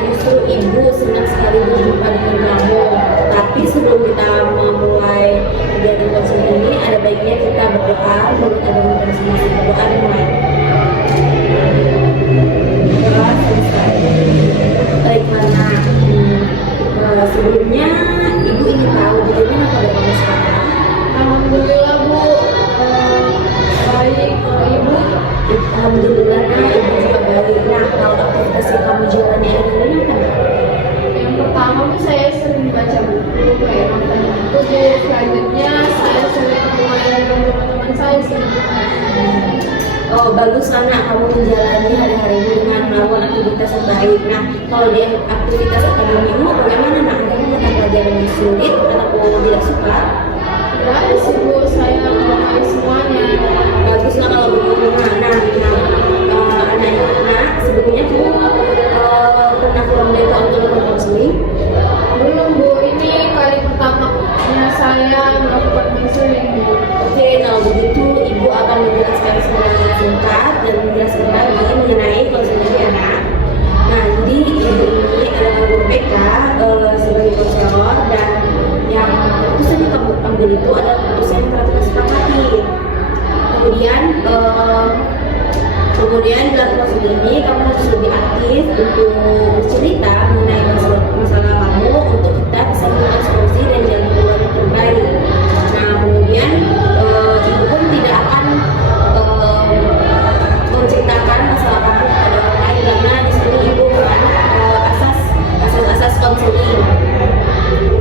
justru ibu senang sekali berjumpa dengan kamu. Tapi sebelum kita memulai kegiatan konseling ini, ada baiknya kita berdoa menurut agama kita masing-masing. Berdoa dimulai. Baik, karena sebelumnya ibu ingin tahu bagaimana pada kamu sekarang. Alhamdulillah Bu, baik Ibu. Alhamdulillah, ibu juga baik. Nah, kalau aktivitas yang kamu jalani hari ini apa? Yang pertama Bu, saya sering baca buku, kayak nonton YouTube. Selanjutnya saya sering bermain dengan teman-teman saya sering. Oh, bagus anak, kamu menjalani hari-hari ini dengan melakukan aktivitas yang baik. Nah, kalau di aktivitas akademimu bagaimana nak? Kamu mata pelajaran yang sulit atau tidak suka? Tidak ada sih Bu, saya mengenai semuanya. Baguslah kalau begitu. Anak-anak sebelumnya tuh pernah pulang dari tahun untuk konseling? Belum Bu, ini kali pertamanya saya melakukan konseling Bu. Oke, kalau begitu ibu akan menjelaskan secara singkat dan menjelaskan lagi mengenai konseling anak. Nah, jadi ibu ini adalah guru BK sebagai konselor, dan yang keputusan yang kamu ambil itu adalah keputusan yang telah kita sepakati. Kemudian dalam konseling ini kamu harus lebih aktif untuk bercerita mengenai masalah kamu untuk kita bisa menemukan solusi dan jalan keluar yang terbaik. Nah, kemudian ibu pun tidak akan menceritakan masalah kamu kepada orang lain, karena di sini ibu menganut asas konseling,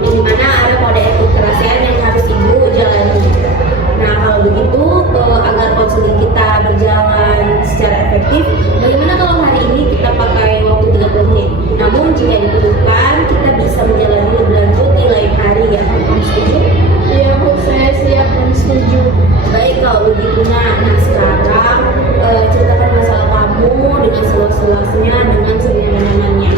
yang dimana ada kode etik kerahasiaan yang harus ibu jalani. Nah, kalau begitu agar konseling kita berjalan secara efektif, bagaimana kalau hari ini kita pakai waktu 30 menit? Namun jika diperlukan, kita bisa menjalani lebih lanjut di lain hari, ya. Kamu setuju? Iya Bu, saya siap dan setuju. Baik, kalau begitu nah sekarang ceritakan masalah kamu dengan seluas-luasnya, dengan senyaman-nyamannya.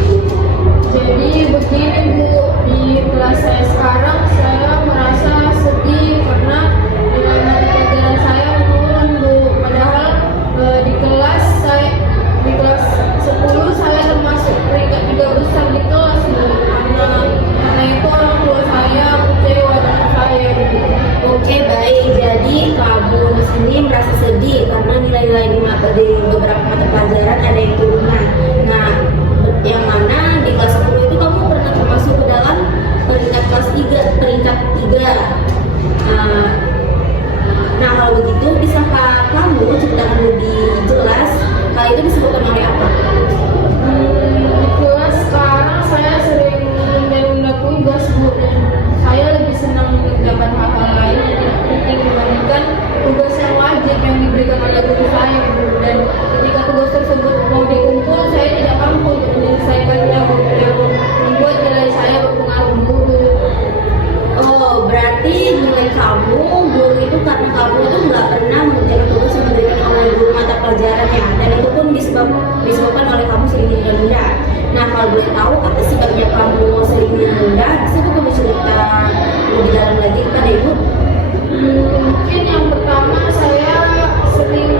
Jadi begini Bu, di kelas saya sekarang saya merasa sedih karena nilai mata pelajaran saya menurun Bu. Padahal di kelas 10 saya termasuk peringkat 3 besar di kelas Bu. Karena itu orang tua saya kecewa dengan saya Bu. Oke, baik. Jadi kamu di sini merasa sedih karena nilai-nilai di beberapa mata pelajaran ada yang turunan. Nah, yang mana di kelas 10 itu kamu pernah termasuk ke dalam peringkat kelas 3. Nah, kalau begitu bisakah kamu ceritakan lebih jelas hal itu disebutkan oleh apa? Di kelas sekarang saya sering menunda tugas Bu, dan saya lebih senang mengerjakan hal-hal lain yang tidak penting dibandingkan tugas yang wajib yang diberikan oleh guru saya Bu. Dan ketika tugas tersebut mau dikumpul, saya tidak mampu untuk menyelesaikannya Bu, yang membuat nilai saya berpengaruh buruk. Oh, berarti nilai kamu guru itu karena kamu itu nggak pernah mengerjakan tugas yang diberikan oleh guru mata pelajarannya, dan itu pun disebabkan oleh kamu sering menunda. Nah, kalau boleh tahu apa sebabnya kamu sering menunda? Bisa kamu cerita lebih dalam lagi kepada ibu? Mungkin yang pertama saya sering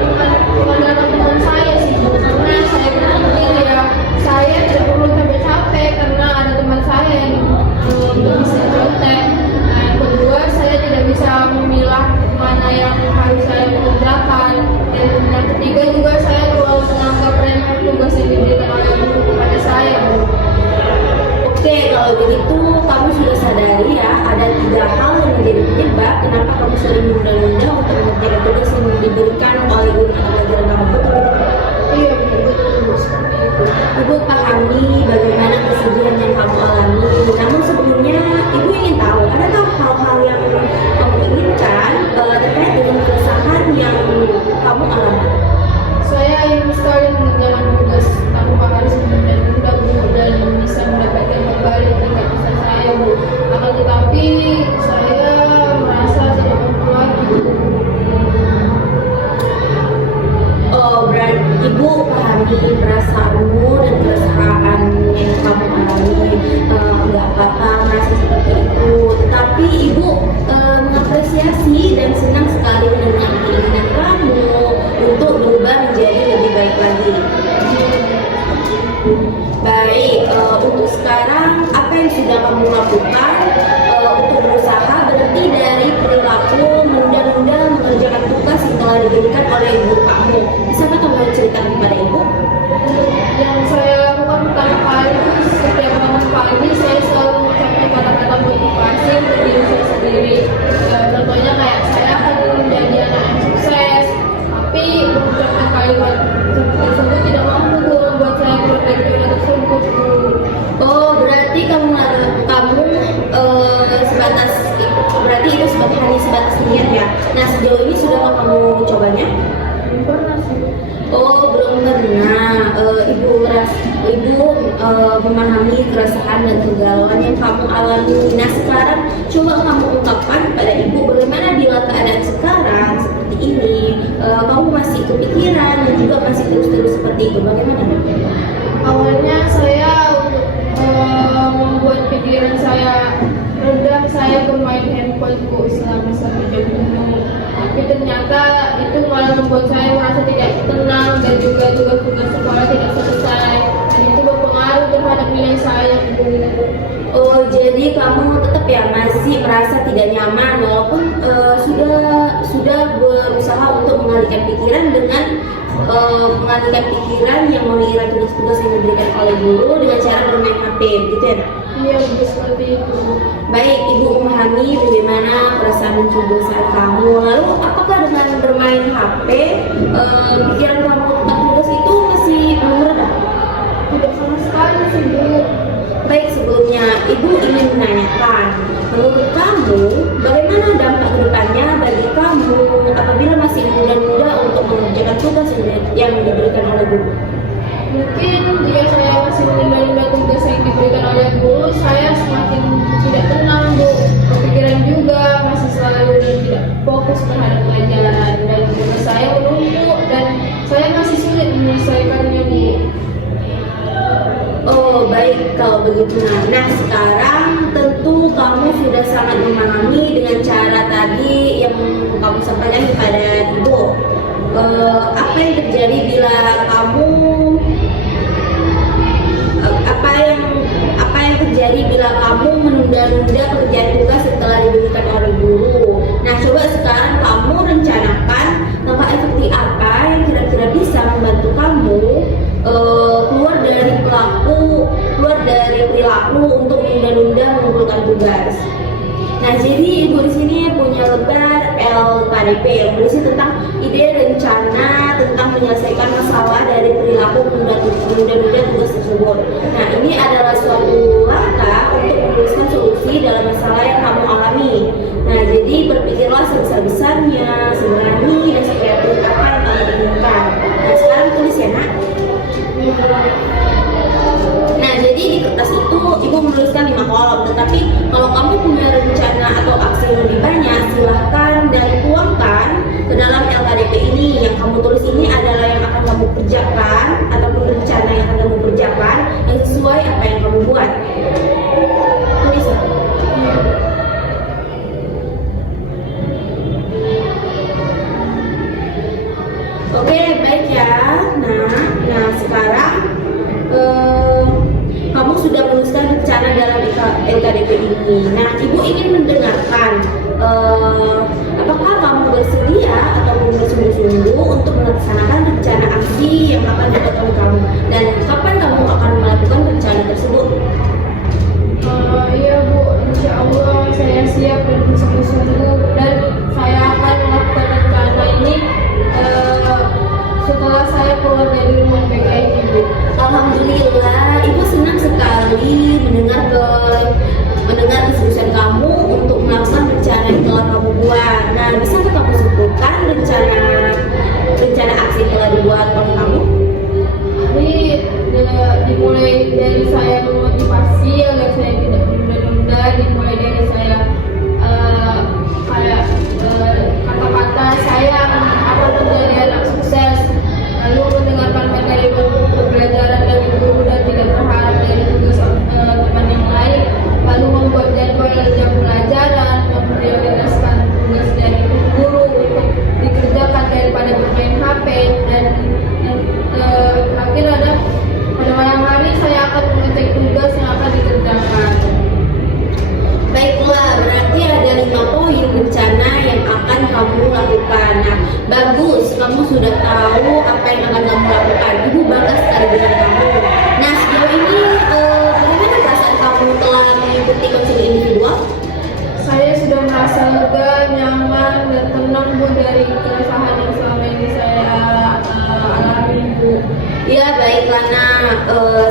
mengandalkan teman saya sih Bu, karena saya berpikir ya saya tidak perlu capek-capek karena ada teman saya yang bisa contek. Nah, yang kedua saya tidak bisa memilah mana yang harus saya kerjakan. Dan yang ketiga juga saya terlalu menganggap remeh tugas yang diberikan oleh guru kepada saya Bu. Oke, kalau begitu kamu sudah sadari ya, ada 3 hal yang menjadi penyebab kenapa kamu sering menunda-nunda untuk mengerjakan tugas yang diberikan oleh guru mata pelajaran kamu. Betul? Iya betul Bu, seperti itu. Ibu pahami bagaimana kesedihan yang kamu alami. Namun sebelumnya, ibu ingin tahu, adakah hal-hal yang kamu inginkan terkait dengan keresahan yang kamu alami? Saya ingin sekali mengerjakan tugas tanpa harus menunda-nunda Bu, dan bisa mendapatkan kembali tingkat besar saya Bu. Akan tetapi saya merasa tidak mampu lagi Bu. Oh, berarti ibu pahami perasaanmu dan keresahan yang kamu alami. Nggak apa-apa merasa seperti itu. Tetapi ibu mengapresiasi dan senang sekali mendengar keinginan kamu untuk berubah menjadi lebih baik lagi. Baik, sekarang apa yang sudah kamu lakukan untuk berusaha berhenti dari perilaku menunda-nunda mengerjakan tugas yang telah diberikan oleh ibu kamu? Bisakah kamu ceritakan kepada ibu? Yang saya lakukan pertama kali itu setiap bangun pagi saya selalu mengucapkan kata-kata motivasi untuk diri saya sendiri. Contohnya kayak saya akan menjadi anak yang sukses, tapi mengucapkan kalimat tersebut tidak mampu membuat saya keluar dari zona tersebut. Oh, berarti sebatas berarti itu hanya sebatas niat ya. Nah, sejauh ini sudahkah kamu mencobanya? Belum pernah sih. Oh, belum pernah. Ibu memahami keresahan dan kegalauan yang kamu alami. Nah, sekarang coba kamu ungkapkan kepada ibu bagaimana bila keadaan sekarang seperti ini, kamu masih kepikiran dan juga masih terus-terus seperti itu. Bagaimana? Awalnya saya membuat pikiran saya rendah, saya bermain handphone selama 1 jam penuh. Tapi ternyata itu malah membuat saya merasa tidak tenang dan juga tugas sekolah tidak selesai. Dan itu berpengaruh terhadap nilai saya. Oh, jadi kamu tetap ya masih merasa tidak nyaman walaupun sudah berusaha untuk mengalihkan pikiran dengan mengalihkan pikiran yang mengira tugas-tugas yang diberikan oleh guru dengan cara bermain HP, gitu ya? Iya, seperti itu. Baik, ibu memahami bagaimana perasaan dan saat kamu. Lalu, apakah dengan bermain HP, pikiran kamu tentang tugas itu masih belum reda? Tidak sama sekali sih, Bu. Baik, sebelumnya ibu ingin menanyakan, menurut kamu bagaimana dampak kedepannya bagi kamu apabila masih muda-muda untuk mengerjakan tugas yang diberikan oleh guru? Mungkin jika saya masih menunda-nunda tugas yang diberikan oleh guru, saya semakin tidak tenang, Bu. Kepikiran juga masih selalu dan tidak fokus terhadap pelajaran, dan tugas saya menumpuk dan saya masih sulit menyelesaikannya, Bu. Oh, baik kalau begitu. Nah, sekarang tentu kamu sudah sangat memahami dengan cara tadi yang kamu sampaikan kepada ibu. Apa yang terjadi bila kamu apa yang terjadi bila kamu menunda-nunda pekerjaan tugas setelah diberikan oleh guru? Nah, coba sekarang kamu rencanakan langkah efektif apa yang kira-kira bisa membantu kamu keluar dari perilaku untuk menunda-nunda mengumpulkan tugas. Nah, jadi ibu di sini punya lembar LKDP yang berisi tentang ide rencana tentang menyelesaikan masalah dari perilaku menunda-nunda tugas tersebut. Nah, ini adalah suatu langkah untuk menuliskan solusi dalam masalah yang kamu alami. Nah, jadi berpikirlah sebesar-besarnya, seberani dan sekreatif apa yang kamu inginkan. Nah, sekarang tulis ya, Nak. Nah, jadi di kertas itu ibu menuliskan 5 kolom. Tetapi kalau kamu punya rencana atau aksi yang lebih banyak, silahkan dan tuangkan ke dalam LKDP ini. Yang kamu tulis ini adalah yang akan kamu kerjakan ataupun rencana yang akan kamu kerjakan yang sesuai apa yang kamu buat. Tulis. Oke, baik ya. Nah sekarang kamu sudah menuliskan rencana dalam LKDP ini. Nah, ibu ingin mendengarkan apakah kamu bersedia ataupun bersungguh-sungguh untuk melaksanakan rencana aksi yang akan dibuat oleh kamu, dan kapan kamu akan melakukan rencana tersebut? Iya, Bu, insya Allah saya siap dan bersungguh-sungguh, dan saya akan melakukan rencana ini setelah saya keluar dari rumah PKI, Bu. Alhamdulillah, ibu senang sekali mendengar keseriusan kamu untuk melakukan rencana yang telah kamu buat. Nah, bisakah kamu sebutkan rencana aksi yang telah dibuat oleh kamu? Ini dimulai dari saya memotivasi agar saya tidak menunda-nunda, dimulai dari saya kata-kata saya akan menjadi anak sukses, lalu mendengarkan materi pembelajaran dari guru dan tidak berharap dari tugas teman yang lain, lalu membuat jadwal jam pelajaran, memprioritaskan tugas dari guru untuk dikerjakan daripada bermain HP, dan terakhir pada malam hari saya akan mengecek tugas yang akan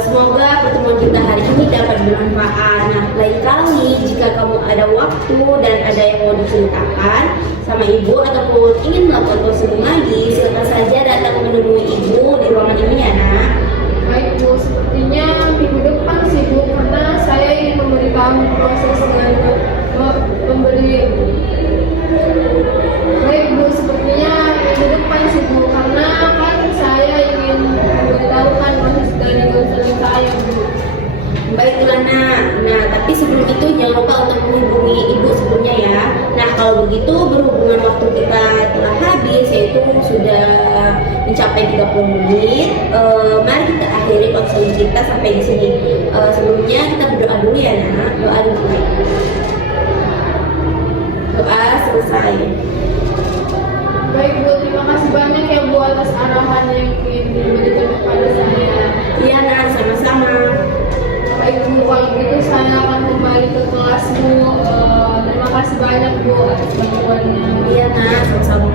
semoga pertemuan kita hari ini dapat bermanfaat. Nah, lain kali jika kamu ada waktu dan ada yang mau diceritakan sama ibu ataupun ingin melakukan konseling lagi, silakan saja datang menemui ibu di ruangan ini ya nak. Baik Bu, sepertinya minggu depan sih Bu, karena saya ingin memberitahu proses dengan memberi. Baik Bu, sepertinya minggu depan sih Bu, karena kan saya ingin memberitahukan proses dari konseling saya Bu. Baiklah nak. Nah, tapi sebelum itu jangan lupa untuk menghubungi ibu sebelumnya ya. Nah, kalau begitu berhubungan waktu kita telah habis, yaitu sudah mencapai 30 menit. Mari kita akhiri konseling kita sampai di sini. Sebelumnya kita berdoa dulu ya nak. Doa dulu. Doa selesai. Baik Bu, terima kasih banyak ya Bu atas arahan yang ingin diberikan kepada saya. Iya nak, sama-sama. Baik Bu, kalau gitu saya akan kembali ke kelas Bu. Terima kasih banyak Bu atas bantuannya. Iya nak, sama-sama.